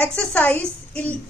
Exercise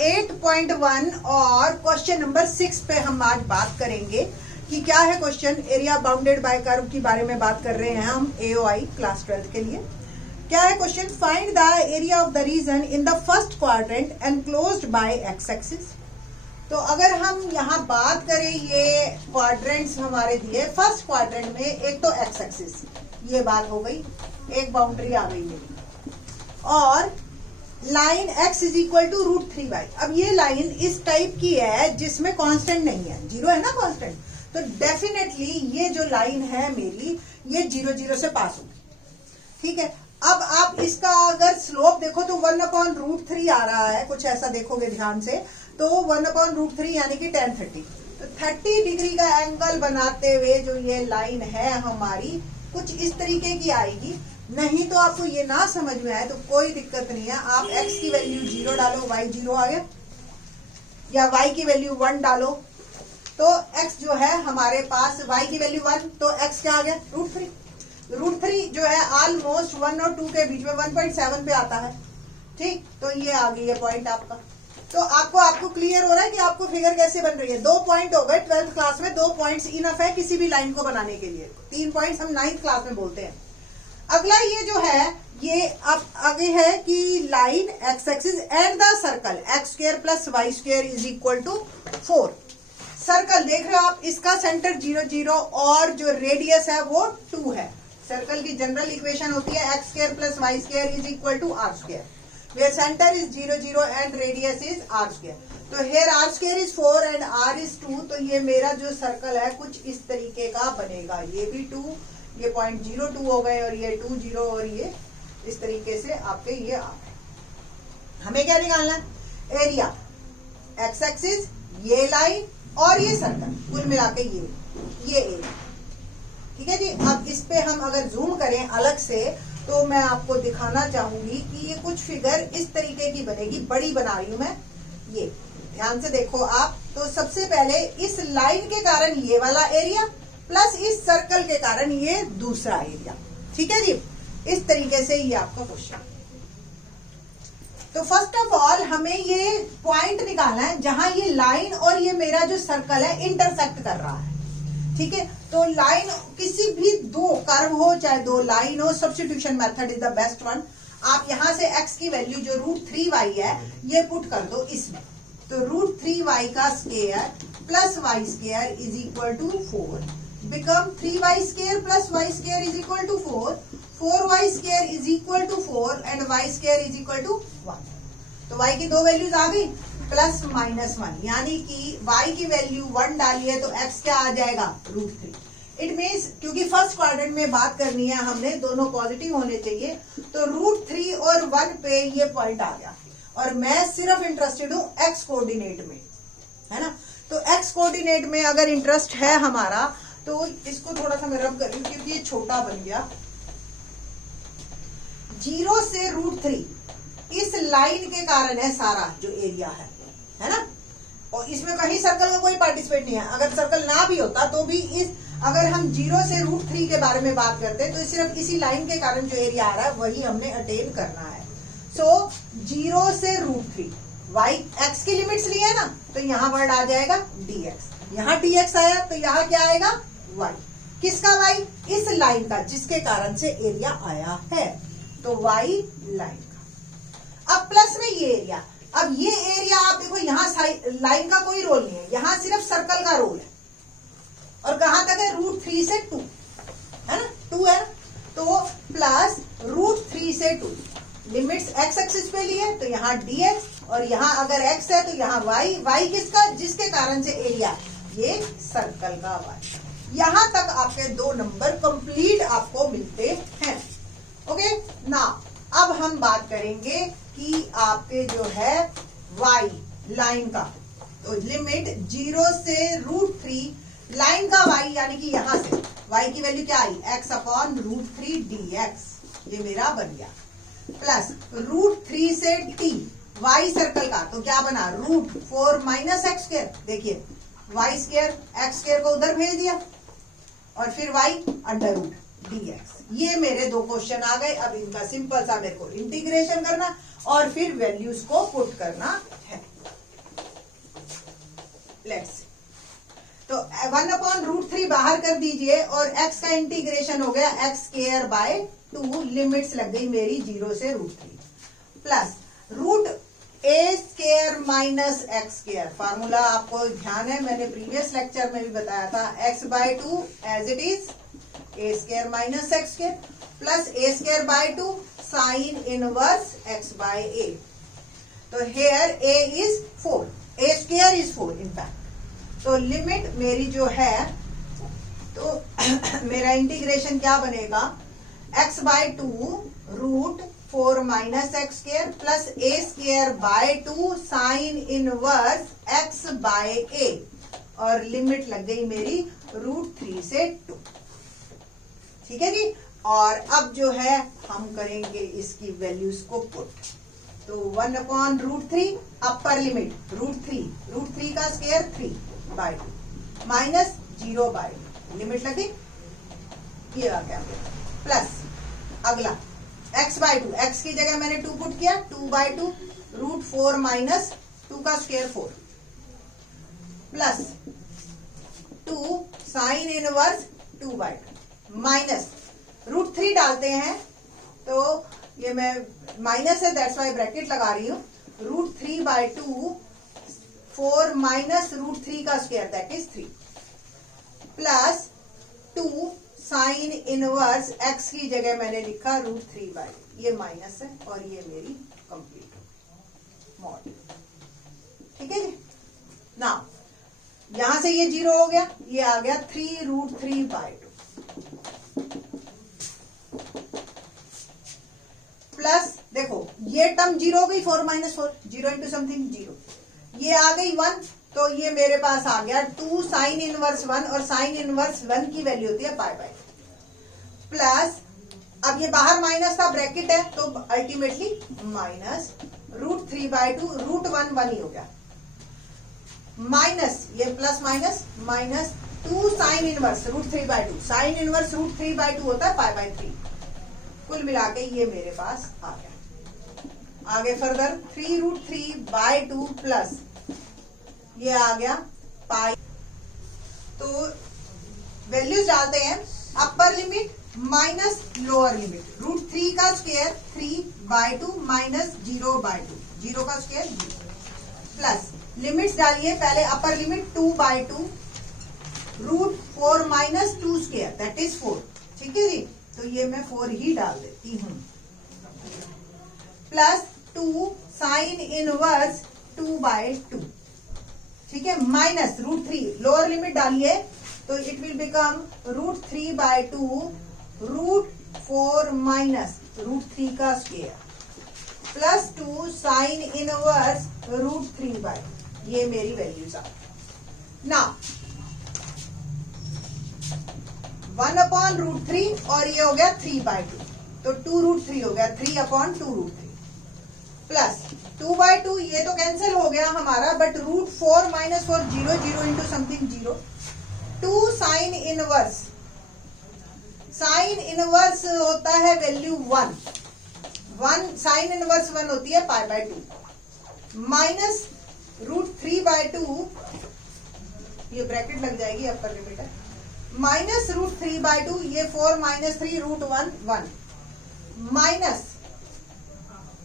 8.1 और question number 6 पे हम आज बात करेंगे कि क्या है question. Area bounded by curve के बारे में बात कर रहे हैं हम AOI क्लास 12 के लिए। क्या है question? Find the area of the region in the first quadrant enclosed by X axis. तो अगर हम यहाँ बात करें, ये क्वाड्रेंट्स हमारे दिए फर्स्ट क्वाड्रेंट में, एक तो एक्स एक्सिस, ये बात हो गई, एक बाउंड्री आ गई मेरी, और line x is equal to √3y। अब ये लाइन इस टाइप की है जिसमें कांस्टेंट नहीं है, जीरो है ना कांस्टेंट, तो डेफिनेटली ये जो लाइन है मेरी ये 0 0 से पास होगी। ठीक है, अब आप इसका अगर स्लोप देखो तो 1/√3 आ रहा है, कुछ ऐसा देखोगे ध्यान से, तो 1/√3 यानी कि tan 30। तो 30 डिग्री का एंगल बनाते हुए जो ये लाइन है हमारी कुछ इस तरीके की आएगी। नहीं तो आपको ये ना समझ में आए तो कोई दिक्कत नहीं है, आप x की वैल्यू 0 डालो, y 0 आ गया, या y की वैल्यू 1 डालो तो x जो है हमारे पास, y की वैल्यू 1 तो x क्या आ गया? √3। √3 जो है ऑलमोस्ट 1 और 2 के बीच में 1.7 पे आता है। ठीक, तो ये आ गई है पॉइंट आपका। तो आपको क्लियर हो रहा है कि आपको फिगर कैसे बन रही है। 2 पॉइंट हो गए 12th क्लास में, 2 पॉइंट्स इनफ है किसी भी लाइन को बनाने के लिए। 3 पॉइंट्स हम 9th क्लास में बोलते हैं। अगला ये जो है, ये अब आगे है कि line X axis and the circle x² + y² is equal to 4। Circle देख रहे हो आप, इसका सेंटर 0 0 और जो रेडियस है वो 2 है। सर्कल की जनरल इक्वेशन होती है x² + y² is equal to r², where center is 0 0 and radius is r²। तो here r² is 4 and r is 2। तो ये मेरा जो सर्कल है कुछ इस तरीके का बनेगा, ये भी 2, ये 0.02 हो गए, और ये 2 0, और ये इस तरीके से आपके ये आ गए। हमें क्या निकालना है? एरिया एक्स एक्सिस, ये लाइन और ये सर्कल, कुल मिला के ये एरिया। ठीक है जी। अब इस पे हम अगर जूम करें अलग से तो मैं आपको दिखाना चाहूंगी कि ये कुछ फिगर इस तरीके की बनेगी। बड़ी बना रही हूं मैं, ये ध्यान से देखो आप। तो सबसे पहले इस लाइन के कारण ये वाला एरिया प्लस इस सर्कल के कारण ये दूसरा एरिया। ठीक है जी, इस तरीके से ये आपका क्वेश्चन। तो फर्स्ट ऑफ ऑल हमें ये पॉइंट निकालना है जहां ये लाइन और ये मेरा जो सर्कल है इंटरसेक्ट कर रहा है। ठीक है, तो लाइन किसी भी दो कर्व हो चाहे दो लाइन हो, substitution method is the best one. आप यहां से x की वैल्यू जो √3y है ये पुट कर दो इसमें, तो √3y का square plus y² is equal to 4 become 3y² plus y² is equal to 4, 4y² is equal to 4 and y² is equal to 1। तो y की दो वैल्यूज आ गई, प्लस -1, यानी कि y की वैल्यू 1 डालिए तो x क्या आ जाएगा? √3। इट मीन्स क्योंकि फर्स्ट क्वाड्रेंट में बात करनी है हमने, दोनों पॉजिटिव होने चाहिए, तो √3 और 1 पे ये पॉइंट आ गया। और मैं सिर्फ इंटरेस्टेड हूं x कोऑर्डिनेट में, है ना। तो x कोऑर्डिनेट में अगर इंटरेस्ट है हमारा तो इसको थोड़ा सा मैं रब कर रही हूं क्योंकि ये छोटा बन गया। 0 से √3 इस लाइन के कारण है सारा जो एरिया है ना। और इसमें कहीं सर्कल का कोई पार्टिसिपेट नहीं है। अगर सर्कल ना भी होता तो भी अगर हम 0 से √3 के बारे में बात करते हैं तो सिर्फ इसी लाइन के कारण जो एरिया आ रहा है वही हमने अटेन करना है। सो 0 से √3 y x की लिमिट्स ली है ना, तो यहाँ वर्ड आ जाएगा dx। यहाँ dx आया तो यहाँ क्या आएगा? y। किसका y? इस लाइन का जिसके कारण से एरिया आया है, तो y लाइन का। अब प्लस में ये एरिया। अब ये एरिया आप देखो, यहाँ लाइन का कोई रोल नहीं है, यहाँ सिर्फ सर्कल का रोल है। और कहां तक है? √3 से 2 है ना, 2 है, तो प्लस √3 से 2 लिमिट्स x एक्सिस पे लिए तो यहाँ dx, और यहाँ अगर x है तो यहाँ y किसका? जिसके कारण से एरिया, ये सर्कल का y। यहां तक आपके 2 नंबर कंप्लीट आपको मिलते हैं। ओके ना, अब हम बात करेंगे कि आपके जो है y लाइन का, तो लिमिट 0 से √3 लाइन का y, यानी कि यहां से y की वैल्यू क्या आई? x/√3 dx, ये मेरा बन गया, प्लस √3 से t y सर्कल का, तो क्या बना? √4 - x²। देखिए y² x² को उधर भेज दिया और फिर y/√dx। ये मेरे 2 क्वेश्चन आ गए। अब इनका सिंपल सा मेरे को इंटीग्रेशन करना, और फिर वैल्यूज को पुट करना है। लेट्स तो 1/√3 बाहर कर दीजिए और x का इंटीग्रेशन हो गया x²/2, लिमिट्स लग गई मेरी 0 से √3 plus √a² minus x²। Formula आपको ध्यान है, मैंने प्रीवियस लेक्चर में भी बताया था, x/2 as it is a² minus x² plus a²/2 sine inverse x/a। तो here a is 4, a² is 4 in fact. तो लिमिट मेरी जो है, तो मेरा इंटीग्रेशन क्या बनेगा, x/2 √4 minus x² plus a²/2 sine inverse x/a और लिमिट लग गई मेरी √3 से 2। ठीक है जी। और अब जो है हम करेंगे इसकी वैल्यूज को पुट। तो 1/√3 अपर लिमिट √3 का स्क्वायर 3/2 माइनस 0/2 लिमिट लगी, ये आ गया प्लस अगला x/2, x की जगह मैंने 2 पुट किया, 2/2 √4 माइनस 2 का square 4 plus 2 sine inverse 2/2 minus √3 डालते हैं तो ये मैं माइनस है, दैट्स वाई ब्रैकेट लगा रही हूं, √3/2 4 माइनस √3 का square that is 3 plus 2 sine inverse x की जगह मैंने लिखा √3/2, ये माइनस है और ये मेरी कंप्लीट मॉड। ठीक है जी। ना यहां से ये 0 हो गया, ये आ गया 3√3/2 प्लस देखो ये टर्म 0 हो गई, 4 माइनस 4 0 इंटू समथिंग 0, ये आ गई 1, तो ये मेरे पास आ गया 2 साइन इनवर्स 1 और साइन इनवर्स 1 की वैल्यू होती है पाई/2 प्लस अब ये बाहर माइनस था, ब्रैकेट है तो अल्टीमेटली माइनस √3/2 √1 1 ही हो गया माइनस ये plus minus minus 2 sine inverse √3/2, sine inverse √3/2 होता है पाई/3, कुल मिला के ये मेरे पास आ गया। आगे फर्दर 3√3/2 प्लस ये आ गया पाई। तो वैल्यूज डालते हैं, upper limit minus lower limit √3 का स्क्वायर 3/2 माइनस 0/2, 0 का स्क्वायर 0 प्लस लिमिट्स डालिए, पहले upper limit 2/2 √4 minus 2 square that is 4। ठीक है जी, तो ये मैं 4 ही डाल देती हूं प्लस 2 साइन इनवर्स 2/2। ठीक है, माइनस √3 लोअर लिमिट डालिए तो इट विल बिकम √3/2 √4 माइनस √3 का स्क्वायर प्लस 2 साइन इनवर्स √3/2, ये मेरी वैल्यूज आ। ना 1/√3 और ये हो गया 3/2, तो 2√3 हो गया 3/2√3 प्लस 2/2, ये तो कैंसिल हो गया हमारा, but √4 minus 4 0 0 into something 0, 2 sine inverse, sine inverse होता है वैल्यू 1 साइन इनवर्स 1 होती है पाई/2 माइनस √3/2, ये ब्रैकेट लग जाएगी, अपर लिमिट है, माइनस √3/2, ये 4 माइनस 3 √1 1 माइनस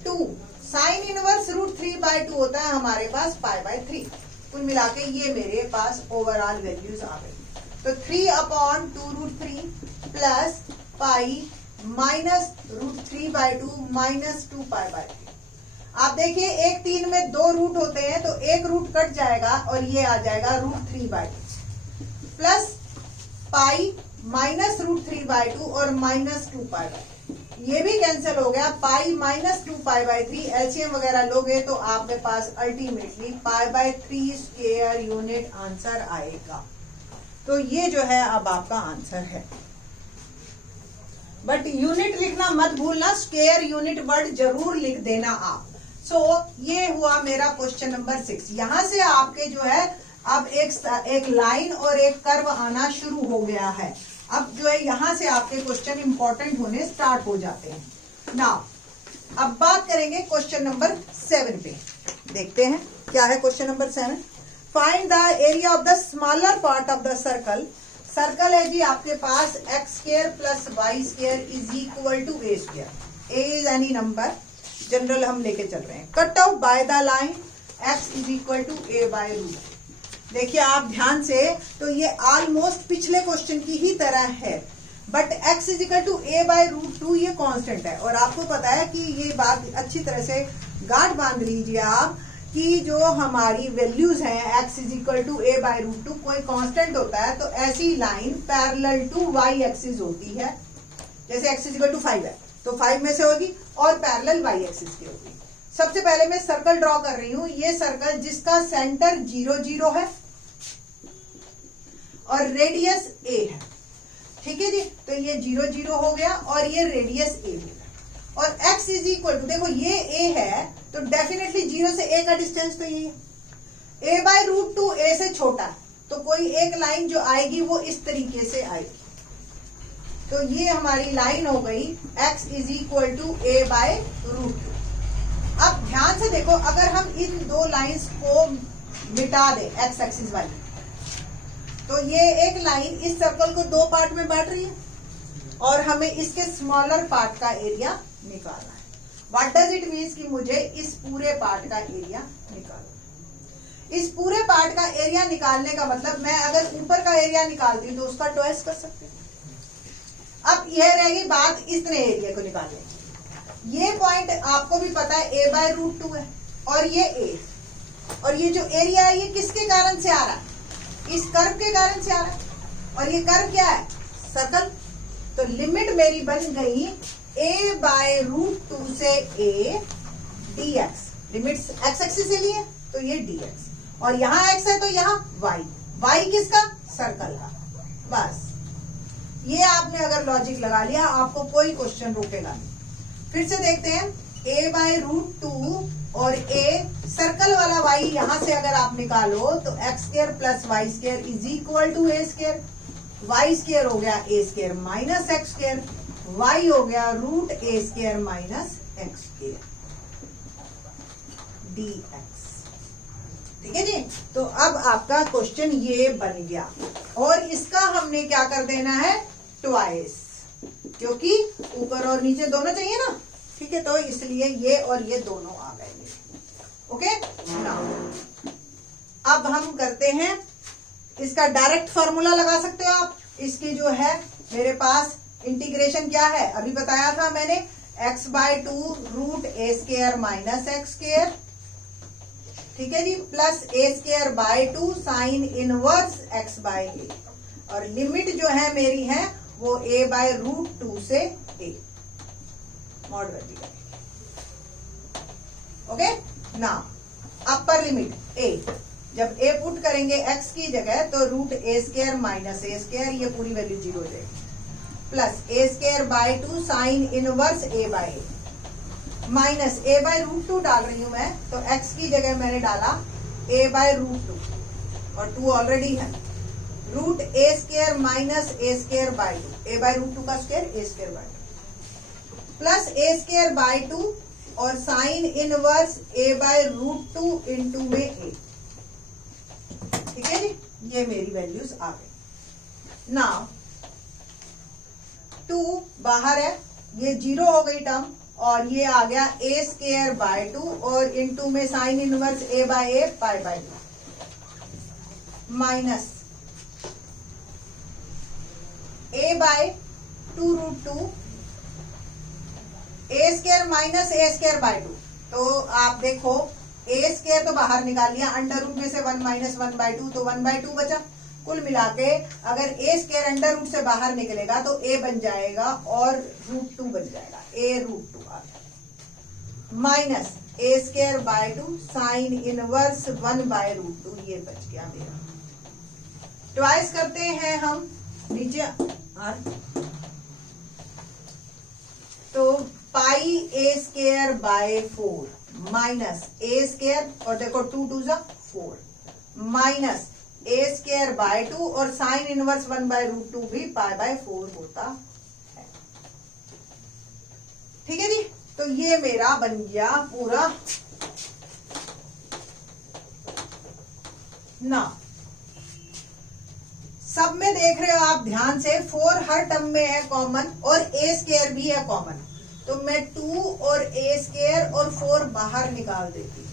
2 साइन इनवर्स √3/2 होता है हमारे पास पाई/3। कुल मिला के ये मेरे पास ओवरऑल वैल्यूज आ गई। तो 3/2√3 प्लस पाई माइनस √3/2 माइनस 2 पाई/3। आप देखिए एक 3 में 2 रूट होते हैं तो एक रूट कट जाएगा और ये आ जाएगा √3/2 प्लस पाई माइनस √3/2 और माइनस 2 पाई/3, ये भी कैंसिल हो गया, पाई माइनस 2 पाई/3, एलसीएम वगैरह लोगे तो आपके पास अल्टीमेटली पाई/3 स्क्वायर यूनिट आंसर आएगा। तो ये जो है अब आपका आंसर है, बट यूनिट लिखना मत भूलना, स्क्वायर यूनिट वर्ड जरूर लिख देना आप। सो ये हुआ मेरा क्वेश्चन नंबर 6। यहां से आपके जो है अब एक लाइन और एक कर्व आना शुरू हो गया है। अब जो है यहां से आपके क्वेश्चन इंपॉर्टेंट होने स्टार्ट हो जाते हैं। नाउ अब बात करेंगे क्वेश्चन नंबर 7 पे। देखते हैं क्या है question number 7। Find the area of the smaller part of the circle. Circle है जी आपके पास x square plus y square is equal to a square. A is any number, general हम लेके चल रहे हैं। Cut off by the line x is equal to A by root. देखिए आप ध्यान से, तो ये ऑलमोस्ट पिछले क्वेश्चन की ही तरह है, but x is equal to A by root 2 ये कांस्टेंट है। और आपको पता है कि ये बात अच्छी तरह से गांठ बांध लीजिए आप कि जो हमारी वैल्यूज हैं x is equal to A by root 2, कोई कांस्टेंट होता है तो ऐसी line parallel to y axis होती है। जैसे x इज इक्वल टू 5 है तो 5 में से होगी और पैरेलल y एक्सिस की होगी। सबसे पहले मैं सर्कल ड्रॉ कर रही हूं। ये सर्कल जिसका सेंटर 0 0 है और रेडियस a है, ठीक है जी। तो ये 0 0 हो गया और ये रेडियस a हो गया। और x इज इक्वल टू, देखो ये a है तो डेफिनेटली 0 से a का डिस्टेंस तो यही है। a बाय रूट 2 a से छोटा है, तो कोई एक लाइन जो आएगी वो इस तरीके से आएगी। तो ये हमारी लाइन हो गई x is equal to a by root 2। अब ध्यान से देखो, अगर हम इन दो लाइंस को मिटा दें x एक्सिस वाली, तो ये एक लाइन इस सर्कल को दो पार्ट में बांट रही है और हमें इसके स्मॉलर पार्ट का एरिया निकालना है। व्हाट डज इट मीन्स कि मुझे इस पूरे पार्ट का एरिया निकालना है। इस पूरे पार्ट का एरिया निकालने का मतलब, मैं अगर ऊपर का एरिया निकालती हूँ तो उसका ट्वाइस कर सकती हूँ। अब यह रहेगी बात इतने एरिया को निकालने की। ये पॉइंट आपको भी पता है a बाय रूट 2 है और ये a, और ये जो एरिया है ये किसके कारण से आ रहा है? इस कर्व के कारण से आ रहा है। और ये कर्व क्या है? सर्कल। तो लिमिट मेरी बन गई a बाय रूट 2 से a dx। Limit x axis से लिए तो ये dx, और यहाँ x है तो यहाँ y। y किसका? सर्कल का। बस ये आपने अगर लॉजिक लगा लिया आपको कोई क्वेश्चन रोकेगा नहीं। फिर से देखते हैं, a बाय रूट 2 और a सर्कल वाला y यहां से अगर आप निकालो तो x square plus y square is equal to a square. Y square हो गया a square minus x square, y हो गया रूट ए square minus x square dx। ठीक है जी। तो अब आपका क्वेश्चन ये बन गया और इसका हमने क्या कर देना है? ट्वाइस, क्योंकि ऊपर और नीचे दोनों चाहिए ना। ठीक है, तो इसलिए ये और ये दोनों आ गए। ओके नाउ अब हम करते हैं, इसका डायरेक्ट फॉर्मूला लगा सकते हो आप। इसकी जो है मेरे पास इंटीग्रेशन क्या है अभी बताया था मैंने, x by 2 root A square minus x square, ठीक है जी, plus A square by 2 sine inverse x by a. और लिमिट जो है मेरी है वो a बाय रूट 2 से a मॉड कर दिया। Okay now upper limit a, जब a पुट करेंगे x की जगह तो रूट ए स्क्वायर माइनस ए स्क्वायर, ये पूरी वैल्यू 0 हो जाएगी, plus A square by 2 sine inverse a by A, minus a by root 2 डाल रही हूं मैं, तो x की जगह मैंने डाला a बाय रूट 2 और 2 ऑलरेडी है, root A square minus A square by 2, a by root 2 का square A square by 2, plus A square by 2 और sine inverse a by root 2 into में a। ठीक है जी, ये मेरी वैल्यूज आ गई। नाउ 2 बाहर है, ये 0 हो गई टर्म, और ये आ गया a स्क्वायर बाय 2 और इंटू में sine inverse a by a pi by 2 minus a by 2 root 2 A square minus A square by 2। तो आप देखो ए स्क्वायर तो बाहर निकाल लिया, अंडर रूट में से 1 माइनस 1 बाय 2, तो 1 बाय 2 बचा। कुल मिला के अगर ए स्क्वायर अंडर रूट से बाहर निकलेगा तो ए बन जाएगा और रूट 2 बच जाएगा, ए रूट 2 आ गया, minus A square by 2 sine inverse 1 by root 2, ये बच गया मेरा। ट्वाइस करते हैं हम नीचे, तो pi a square by 4 minus A square, और देखो 2 2 जा 4 माइनस ए स्क्वायर बाय 2 और साइन इनवर्स 1 बाय रूट 2 भी पाई बाय 4 होता है। ठीक है जी, तो ये मेरा बन गया पूरा ना। सब में देख रहे हो आप ध्यान से, 4 हर टर्म में है कॉमन और ए स्क्वायर भी है कॉमन, तो मैं 2 और ए स्क्वायर और 4 बाहर निकाल देती हूँ।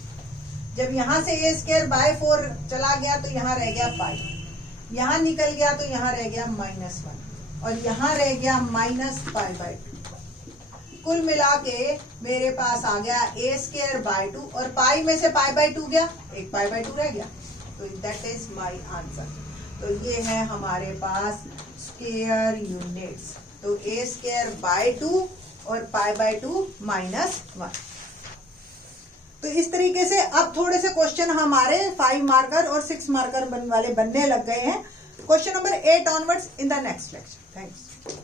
जब यहां से ए स्क्वायर बाय 4 चला गया तो यहां रह गया पाई, यहां निकल गया तो यहां रह गया -1 और यहां रह गया -π/2। कुल मिला के मेरे पास आ गया ए स्क्वायर बाय 2 और पाई में से π/2 गया, एक π/2 रह गया, तो दैट इज माय आंसर। तो ये है हमारे पास स्क्वायर यूनिट्स, तो ए स्क्वायर बाय 2 और π/2 -1। तो इस तरीके से अब थोड़े से क्वेश्चन हमारे 5 मार्कर और 6 मार्कर वाले बनने लग गए हैं। Question number 8 onwards in the next lecture. Thanks.